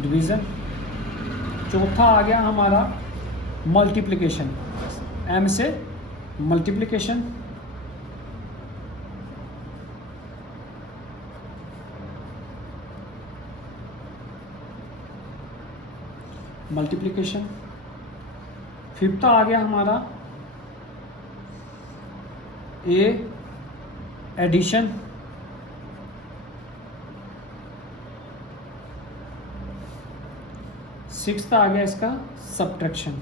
डिवीज़न। चौथा आ गया हमारा मल्टीप्लिकेशन, एम से मल्टीप्लिकेशन। मल्टीप्लिकेशन। फिफ्थ आ गया हमारा ए एडिशन। सिक्स्थ आ गया इसका सब्ट्रैक्शन।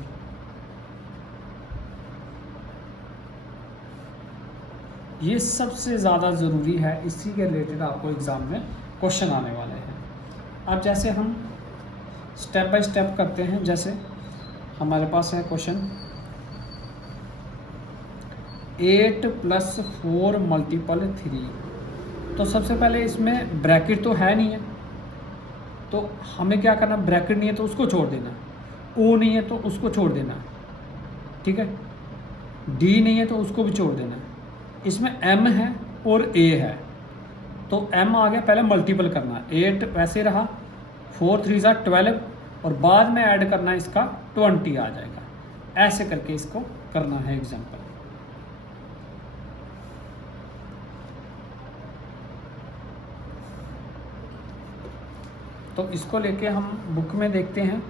ये सबसे ज़्यादा ज़रूरी है, इसी के रिलेटेड आपको एग्ज़ाम में क्वेश्चन आने वाले हैं। अब जैसे हम स्टेप बाय स्टेप करते हैं, जैसे हमारे पास है क्वेश्चन 8 + 4 × 3। तो सबसे पहले इसमें ब्रैकेट तो है नहीं है, तो हमें क्या करना, ब्रैकेट नहीं है तो उसको छोड़ देना, ओ नहीं है तो उसको छोड़ देना, ठीक है, डी नहीं है तो उसको भी छोड़ देना। इसमें एम है और ए है, तो एम आ गया, पहले मल्टीपल करना, 8 वैसे रहा, 4 3 = 12 और बाद में ऐड करना इसका 20 आ जाएगा। ऐसे करके इसको करना है एग्जाम्पल। तो इसको लेके हम बुक में देखते हैं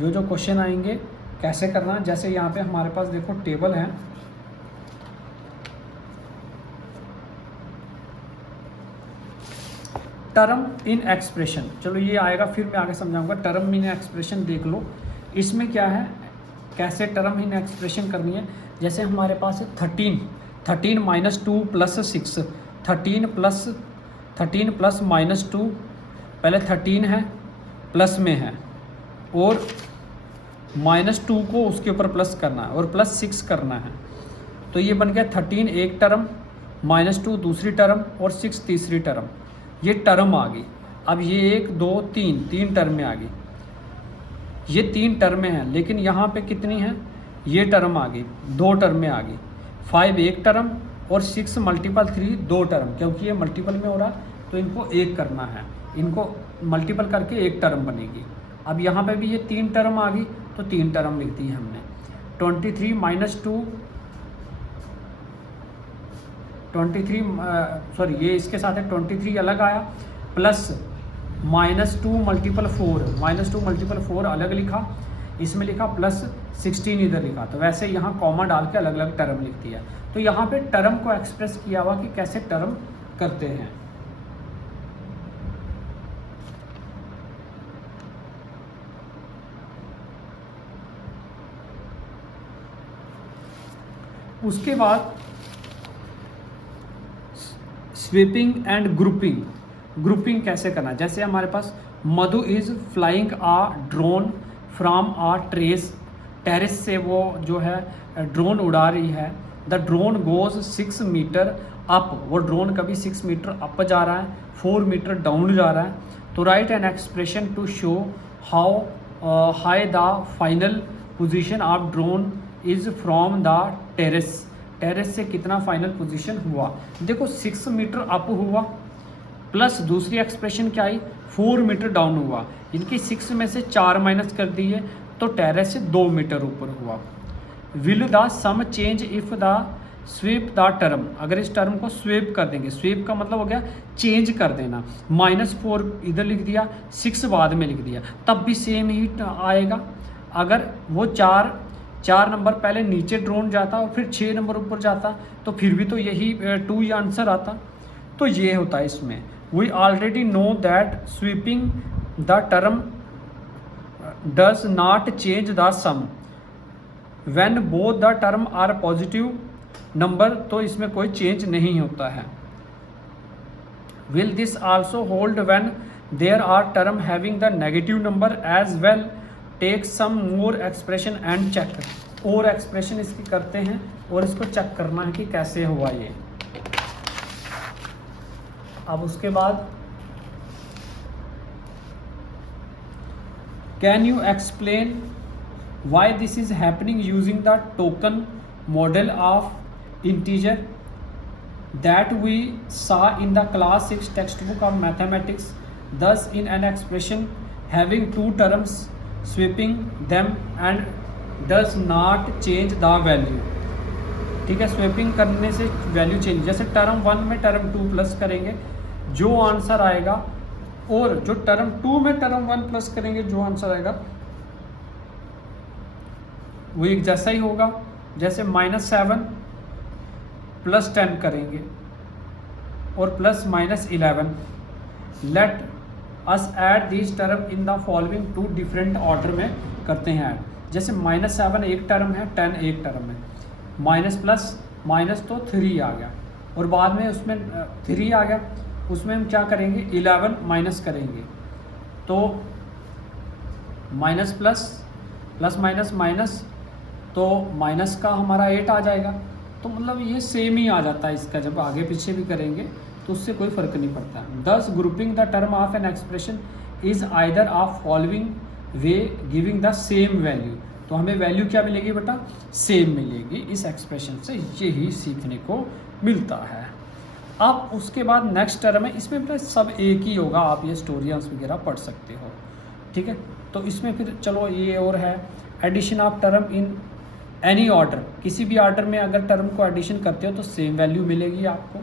जो जो क्वेश्चन आएंगे कैसे करना। जैसे यहाँ पे हमारे पास देखो टेबल है, टर्म इन एक्सप्रेशन, चलो ये आएगा फिर मैं आगे समझाऊंगा। टर्म इन एक्सप्रेशन देख लो, इसमें क्या है, कैसे टर्म इन एक्सप्रेशन करनी है। जैसे हमारे पास है 13 -2 + 6, 13 + -2, पहले 13 है प्लस में है और -2 को उसके ऊपर प्लस करना है और +6 करना है। तो ये बन गया 13 एक टर्म, -2 दूसरी टर्म और 6 तीसरी टर्म। ये टर्म आ गई। अब ये 1 2 3 टर्म में आ गई, ये 3 टर्में हैं, लेकिन यहाँ पे कितनी है, ये टर्म आ गई, 2 टर्म में आ गई। 5 एक टर्म और 6 × 3 2 टर्म, क्योंकि ये मल्टीपल में हो रहा तो इनको एक करना है, इनको मल्टीपल करके एक टर्म बनेगी। अब यहाँ पे भी ये 3 टर्म आ गई तो 3 टर्म लिख दी है हमने। 23 -2 ये इसके साथ है, 23 अलग आया, प्लस -2 × 4, -2 × 4 अलग लिखा, इसमें लिखा +16 इधर लिखा। तो वैसे यहाँ कॉमा डाल के अलग अलग टर्म लिख दिया। तो यहाँ पे टर्म को एक्सप्रेस किया हुआ कि कैसे टर्म करते हैं। उसके बाद स्वीपिंग एंड ग्रुपिंग कैसे करना। जैसे हमारे पास Madhu is flying a drone from a terrace से वो जो है ड्रोन उड़ा रही है। The drone goes 6 metre up, वो ड्रोन कभी 6 मीटर अप जा रहा है, 4 मीटर डाउन जा रहा है। तो write an expression to show how high the final position of drone is from the terrace से कितना फाइनल पोजीशन हुआ। देखो 6 मीटर अप हुआ, प्लस दूसरी एक्सप्रेशन क्या आई, 4 मीटर डाउन हुआ। इनकी 6 में से 4 माइनस कर दिए तो टेरेस से 2 मीटर ऊपर हुआ। Will the sum change if the swap the term, अगर इस टर्म को स्वीप कर देंगे, स्वीप का मतलब हो गया चेंज कर देना। -4 इधर लिख दिया, 6 बाद में लिख दिया, तब भी सेम ही आएगा। अगर वो 4 नंबर पहले नीचे ड्रोन जाता और फिर 6 नंबर ऊपर जाता तो फिर भी तो यही 2 ही आंसर आता। तो ये होता है इसमें। We already know that swapping the term does not change the sum when both the term are positive number, तो इसमें कोई चेंज नहीं होता है। Will this also hold when there are term having the negative number as well. Take some more expression and check. और expression इसकी करते हैं और इसको चेक करना है कि कैसे हुआ ये। अब उसके बाद can you explain why this is happening using the token model of integer. that we saw in the class 6 textbook of mathematics. Thus in an expression having two terms, sweeping them and does not change the value. ठीक है, swapping करने से value change, जैसे term 1 में term 2 plus करेंगे जो answer आएगा, और जो टर्म 2 में टर्म 1 प्लस करेंगे जो आंसर आएगा वो एक जैसा ही होगा. जैसे -7 + 10 करेंगे और +-11. Let us add this term in the following two different order में करते हैं ऐड. जैसे -7 एक टर्म है, 10 एक टर्म है, माइनस प्लस माइनस तो 3 आ गया, और बाद में उसमें 3 आ गया, उसमें हम क्या करेंगे 11 माइनस करेंगे, तो minus plus plus minus minus, तो माइनस का हमारा 8 आ जाएगा. तो मतलब ये सेम ही आ जाता है इसका, जब आगे पीछे भी करेंगे तो उससे कोई फ़र्क नहीं पड़ता. दस grouping the term of an expression is either of following way giving the same value. तो हमें वैल्यू क्या मिलेगी बेटा, सेम मिलेगी. इस एक्सप्रेशन से यही सीखने को मिलता है. अब उसके बाद नेक्स्ट टर्म है, इसमें बेटा सब एक ही होगा, आप ये स्टोरियंस वगैरह पढ़ सकते हो. ठीक है, तो इसमें फिर चलो ये और है addition of term in any order. किसी भी ऑर्डर में अगर टर्म को एडिशन करते हो तो सेम वैल्यू मिलेगी आपको.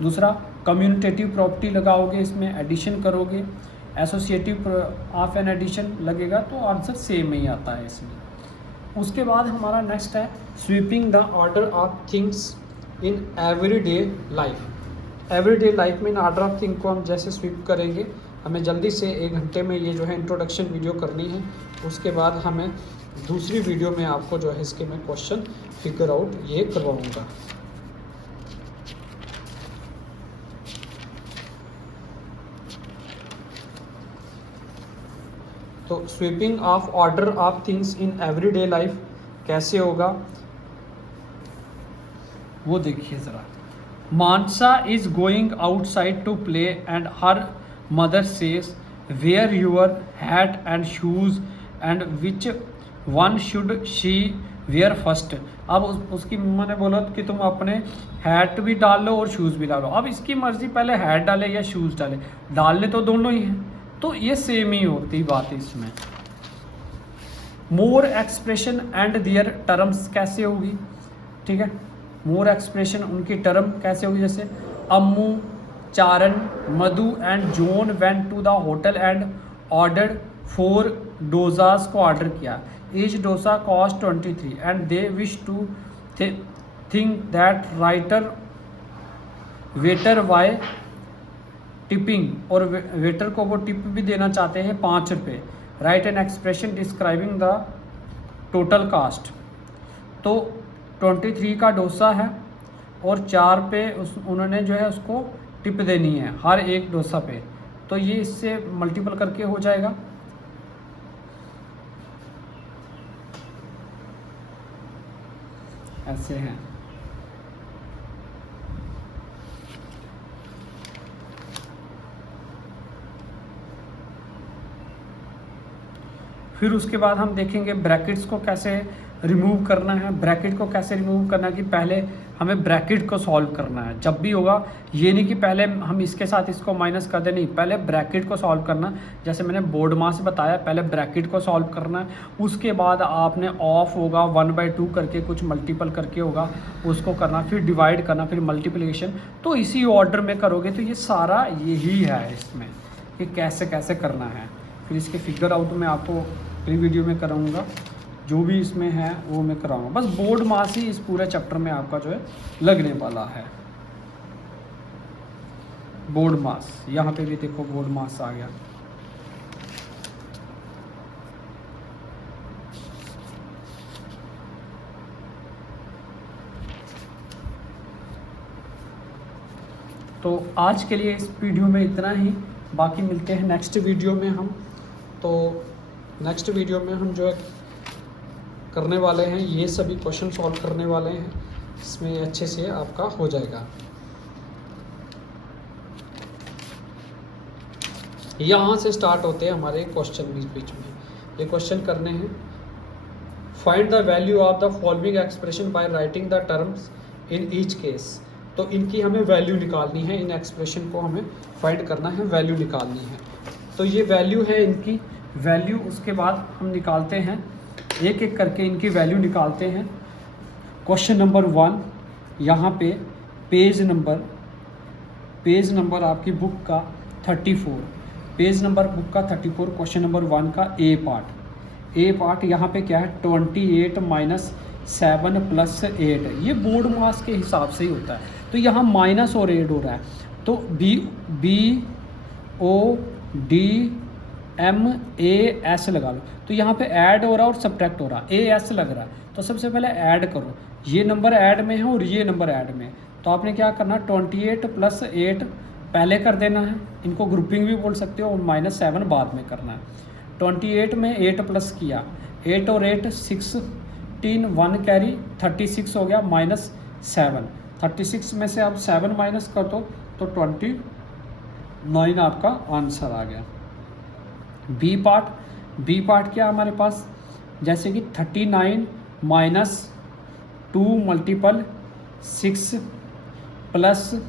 दूसरा कम्यूटेटिव प्रॉपर्टी लगाओगे, इसमें एडिशन करोगे, एसोसिएटिव ऑफ एन एडिशन लगेगा तो आंसर सेम ही आता है इसमें. उसके बाद हमारा नेक्स्ट है sweeping the order of things in everyday life. Everyday life में इन ऑर्डर ऑफ थिंग को हम जैसे स्वीप करेंगे, हमें जल्दी से 1 घंटे में ये जो है इंट्रोडक्शन वीडियो करनी है. उसके बाद हमें दूसरी वीडियो में आपको जो है इसके मैं क्वेश्चन फिगर आउट ये करवाऊँगा. तो sweeping of order of things in everyday life कैसे होगा वो देखिए ज़रा. Mansa is going outside to play and her mother says where your hat and shoes and which one should she wear first. अब उसकी मम्मा ने बोला कि तुम अपने हैट भी डाल लो और शूज़ भी डालो. अब इसकी मर्ज़ी, पहले हैट डाले या शूज़ डाले, डालने तो दोनों ही हैं, तो ये सेम ही होती बात इसमें. मोर एक्सप्रेशन एंड दियर टर्म्स कैसे होगी. ठीक है, मोर एक्सप्रेशन उनकी टर्म कैसे होगी. जैसे Ammu, Charan, Madhu and John went to the hotel and ordered 4 dosas को ऑर्डर किया. Each dosa cost 23 and they wish to think that writer waiter why tipping, और वेटर को वो टिप भी देना चाहते हैं 5 रुपये. Write an expression describing the total cost. तो 23 का डोसा है और 4 पे उन्होंने जो है उसको टिप देनी है हर एक डोसा पे, तो ये इससे मल्टीपल करके हो जाएगा. ऐसे हैं. फिर उसके बाद हम देखेंगे ब्रैकेट्स को कैसे रिमूव करना है. ब्रैकेट को कैसे रिमूव करना है कि पहले हमें ब्रैकेट को सॉल्व करना है. जब भी होगा ये नहीं कि पहले हम इसके साथ इसको माइनस कर दें, नहीं, पहले ब्रैकेट को सॉल्व करना. जैसे मैंने बोर्ड मास बताया, पहले ब्रैकेट को सॉल्व करना है, उसके बाद आपने ऑफ होगा 1/2 करके कुछ मल्टीपल करके होगा उसको करना, फिर डिवाइड करना, फिर मल्टीप्लिकेशन. तो इसी ऑर्डर में करोगे तो ये सारा यही है इसमें कि कैसे कैसे करना है. फिर इसके फिगर आउट में आपको अगली वीडियो में कराऊंगा, जो भी इसमें है वो मैं कराऊंगा. बस बोर्ड मास ही इस पूरे चैप्टर में आपका जो है लगने वाला है. बोर्ड मास, यहाँ पे भी देखो बोर्ड मास आ गया. तो आज के लिए इस वीडियो में इतना ही, बाकी मिलते हैं नेक्स्ट वीडियो में हम. तो नेक्स्ट वीडियो में हम जो है करने वाले हैं ये सभी क्वेश्चन सॉल्व करने वाले हैं, इसमें अच्छे से आपका हो जाएगा. यहाँ से स्टार्ट होते हैं हमारे क्वेश्चन बीच बीच में. ये क्वेश्चन करने हैं. Find the value of the following expression by writing the terms in each case. तो इनकी हमें वैल्यू निकालनी है, इन एक्सप्रेशन को हमें फाइंड करना है, वैल्यू निकालनी है। तो ये वैल्यू है इनकी वैल्यू, उसके बाद हम निकालते हैं एक एक करके इनकी वैल्यू निकालते हैं। क्वेश्चन नंबर 1 यहाँ पे पेज नंबर आपकी बुक का 34, पेज नंबर बुक का 34 क्वेश्चन नंबर 1 का ए पार्ट यहाँ पे क्या है 28 - 7 + 8, ये बोर्ड मास के हिसाब से ही होता है। तो यहाँ माइनस और ऐड हो रहा है, तो BODMAS लगा लो। तो यहाँ पे ऐड हो रहा है और सब्ट्रैक्ट हो रहा है, AS लग रहा है। तो सबसे पहले ऐड करो, ये नंबर ऐड में है और ये नंबर ऐड में है। तो आपने क्या करना 28 + 8 पहले कर देना है, इनको ग्रुपिंग भी बोल सकते हो, और -7 बाद में करना है। 28 में 8 प्लस किया, 8 और 8 16, 1 कैरी 36 हो गया -7। 36 में से आप 7 माइनस कर दो तो 29 आपका आंसर आ गया। बी पार्ट क्या हमारे पास, जैसे कि 39 - 2 × 6 +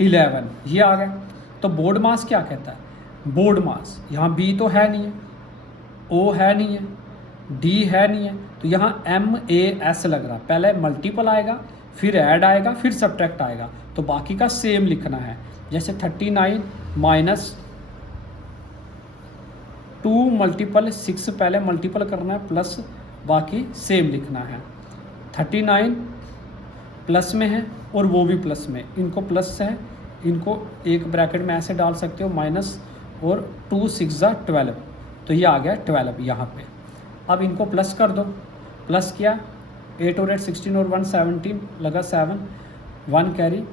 11 ये आ गया। तो बोर्ड मास क्या कहता है, बोर्ड मास यहाँ बी तो है नहीं है, ओ है नहीं है, डी है नहीं है, तो यहाँ MAS लग रहा, पहले मल्टीपल आएगा, फिर ऐड आएगा, फिर सब्ट्रैक्ट आएगा। तो बाकी का सेम लिखना है, जैसे 39 - 2 × 6 पहले मल्टीपल करना है, प्लस बाकी सेम लिखना है। 39 प्लस में है और वो भी प्लस में, इनको प्लस है, इनको एक ब्रैकेट में ऐसे डाल सकते हो माइनस, और 2 × 6 = 12, तो ये आ गया 12 यहाँ पे। अब इनको प्लस कर दो, प्लस किया 8 और 8 16 और 1 17 लगा 7, 1 कैरी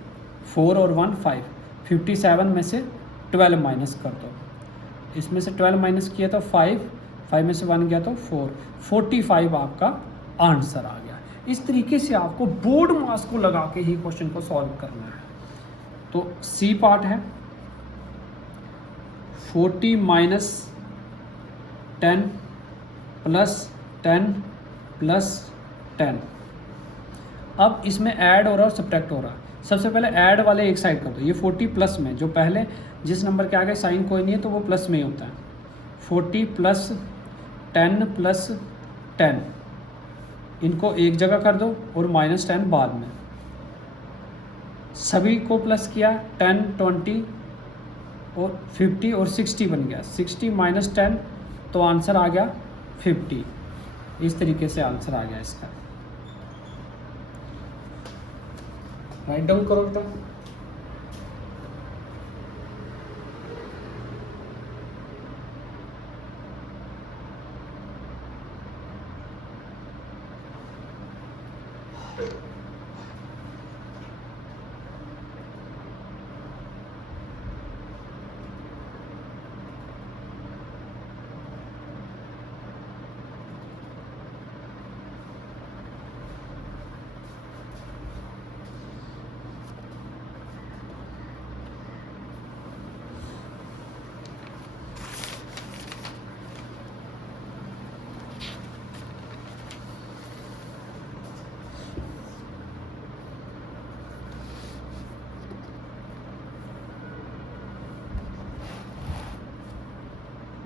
4 और 1 5, 57 में से 12 माइनस कर दो, इसमें से 12 माइनस किया तो 5 में से 1 गया तो 4, 45 आपका आंसर आ गया। इस तरीके से आपको बोर्ड मास को लगा के ही क्वेश्चन को सॉल्व करना है। तो सी पार्ट है 40 - 10 + 10 + 10। अब इसमें ऐड हो रहा है और सब्ट्रैक्ट हो रहा है। सबसे पहले ऐड वाले एक साइड कर दो, ये 40 प्लस में, जो पहले जिस नंबर के आगे साइन कोई नहीं है तो वो प्लस में ही होता है। 40 + 10 + 10 इनको एक जगह कर दो और -10 बाद में। सभी को प्लस किया, 10 20 और 50 और 60 बन गया, 60 - 10 तो आंसर आ गया 50। इस तरीके से आंसर आ गया इसका। राइट डाउन करो बेटा।